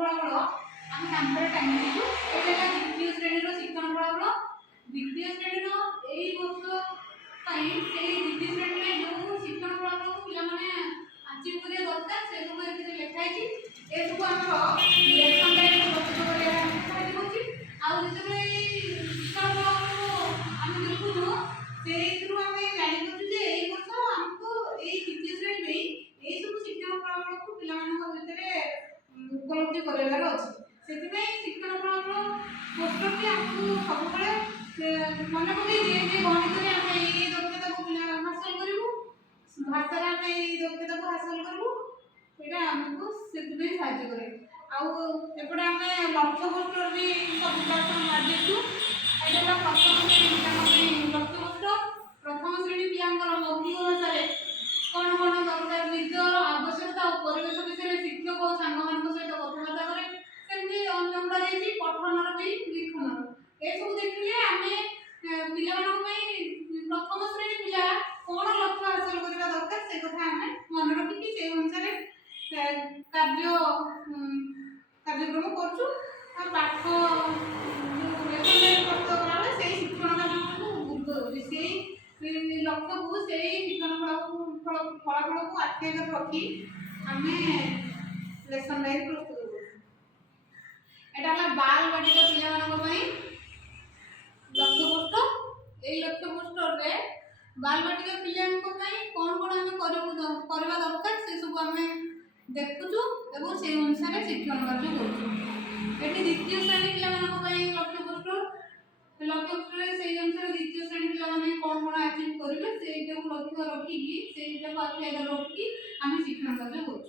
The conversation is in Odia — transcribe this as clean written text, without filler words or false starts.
ଫଳାଫଳ ଆମେ ତାଙ୍କର ଟାଙ୍ଗିଛୁ। ଏଇଟା ହେଲା ଦ୍ୱିତୀୟ ଶ୍ରେଣୀର ଶିକ୍ଷଣ ଫଳାଫଳ। ଦ୍ୱିତୀୟ ଶ୍ରେଣୀର ଏଇ ବର୍ଷ ପାଇଁ ସେଇ ଦ୍ୱିତୀୟ ଶ୍ରେଣୀରେ ଯେଉଁ ଶିକ୍ଷଣ ଫଳାଫଳକୁ ପିଲାମାନେ ଆଚିଭ୍ କରିବା ଦରକାର ସେ ସବୁ ଏଥିରେ ଲେଖା ହେଇଛି। ଏସବୁ ଆମର ଲେସନ୍ ଡାଏରୀ ପ୍ରସ୍ତୁତ କରିବା ପାଇଁ ସାହାଯ୍ୟ କରୁଛି। ଆଉ ଯେତେବେଳେ ଏଇ ଶିକ୍ଷଣ ଫଳାଫଳକୁ ଆମେ ଦେଖୁଛୁ ସେଇଥିରୁ ଆମେ ଜାଣିପାରୁଛୁ ଯେ ଏଇ ବର୍ଷ ଆମକୁ ଏଇ ଦ୍ୱିତୀୟ ଶ୍ରେଣୀ ପାଇଁ ଏଇ ସବୁ ଶିକ୍ଷଣ ଫଳାଫଳକୁ ପିଲାମାନଙ୍କ ଭିତରେ ଉପଲବ୍ଧି କରାଇବାର ଅଛି। ସେଥିପାଇଁ ଶିକ୍ଷଣ ଫଳାଫଳ ପୋଷ୍ଟରଟି ଆମକୁ ସବୁବେଳେ ମନେ ପକେଇ ଦିଏ ଯେ ଗଣିତରେ ଆମେ ଏଇ ଦକ୍ଷତାକୁ ହାସଲ କରିବୁ, ଭାଷାରେ ଆମେ ଏଇ ଦକ୍ଷତାକୁ ହାସଲ କରିବୁ। ଏଇଟା ଆମକୁ ସେଥିପାଇଁ ସାହାଯ୍ୟ କରେ। ଆଉ ଏପଟେ ଆମେ ଲକ୍ଷ୍ୟ ପୋଷ୍ଟର ବି ସବୁ କ୍ଲାସ ମାରିଦେଇଛୁ। ଏଇଟା ହେଲା ପ୍ରଥମ ଶ୍ରେଣୀ ପିଲାଙ୍କ ପାଇଁ ଲକ୍ଷ୍ୟ ପୋଷ୍ଟର। ପ୍ରଥମ ଶ୍ରେଣୀ ପିଲାଙ୍କର ମୌଖିକ ଭାଷାରେ କ'ଣ କ'ଣ ଦରକାର, ନିଜର ଆବଶ୍ୟକତା ଓ ପରିବେଶ ବିଷୟରେ ଶିକ୍ଷକ ଓ ସାଙ୍ଗମାନଙ୍କ ସହିତ କଥାବାର୍ତ୍ତା କରେ। ସେମିତି ଅନ୍ୟ ଗୁଡ଼ା ଦେଇଛି ପଠନର ବି ଲିଖନର। ଏସବୁ ଦେଖିଲେ ଆମେ ପିଲାମାନଙ୍କ ପାଇଁ ପ୍ରଥମ ଶ୍ରେଣୀ ପିଲା କ'ଣ ଲକ୍ଷ୍ୟ ହାସଲ କରିବା ଦରକାର ସେ କଥା ଆମେ ମନେ ରଖିକି ସେଇ ଅନୁସାରେ କାର୍ଯ୍ୟକ୍ରମ କରୁଛୁ। ଆଉ ପାଠ ପ୍ରସ୍ତୁତ କରାହେଲେ ସେଇ ଶିକ୍ଷଣ କାର୍ଯ୍ୟକ୍ରମକୁ ଗୁରୁତ୍ୱ ଦେଉଛି। ସେଇ ଲକ୍ଷ୍ୟକୁ ସେଇ ଶିକ୍ଷଣ ଫଳାଫଳକୁ ଆଖି ଆଗରେ ରଖି ଆମେ ଲେସନ୍ ଡାଏରୀ ପ୍ରସ୍ତୁତ କରୁଛୁ। ଏଇଟା ହେଲା ବାଲବାଟିକା ପିଲାମାନଙ୍କ ପାଇଁ ଲକ୍ଷ୍ୟ ପୋଷ୍ଟର। ଏଇ ଲକ୍ଷ୍ୟ ପୋଷ୍ଟରରେ ବାଲବାଟିକା ପିଲାଙ୍କ ପାଇଁ କ'ଣ କ'ଣ ଆମେ କରିବା ଦରକାର ସେ ସବୁ ଆମେ ଦେଖୁଛୁ ଏବଂ ସେଇ ଅନୁସାରେ ଶିକ୍ଷଣ କାର୍ଯ୍ୟ କରୁଛୁ। ଏଠି ଦ୍ୱିତୀୟ ଶ୍ରେଣୀ ପିଲାମାନଙ୍କ ପାଇଁ ଲକ୍ଷ୍ୟ ପୋଷ୍ଟର। ଲକ୍ଷ୍ୟ ପୋଷ୍ଟରରେ ସେଇ ଅନୁସାରେ ଦ୍ୱିତୀୟ ଶ୍ରେଣୀ ପିଲାମାନେ କ'ଣ କ'ଣ ଆଚିଭ୍ କରିବେ ସେଇଟାକୁ ଲକ୍ଷ୍ୟ ରଖିକି ସେଇଟାକୁ ଆଖି ଆଗରେ ରଖିକି ଆମେ ଶିକ୍ଷଣ କାର୍ଯ୍ୟ କରୁଛୁ।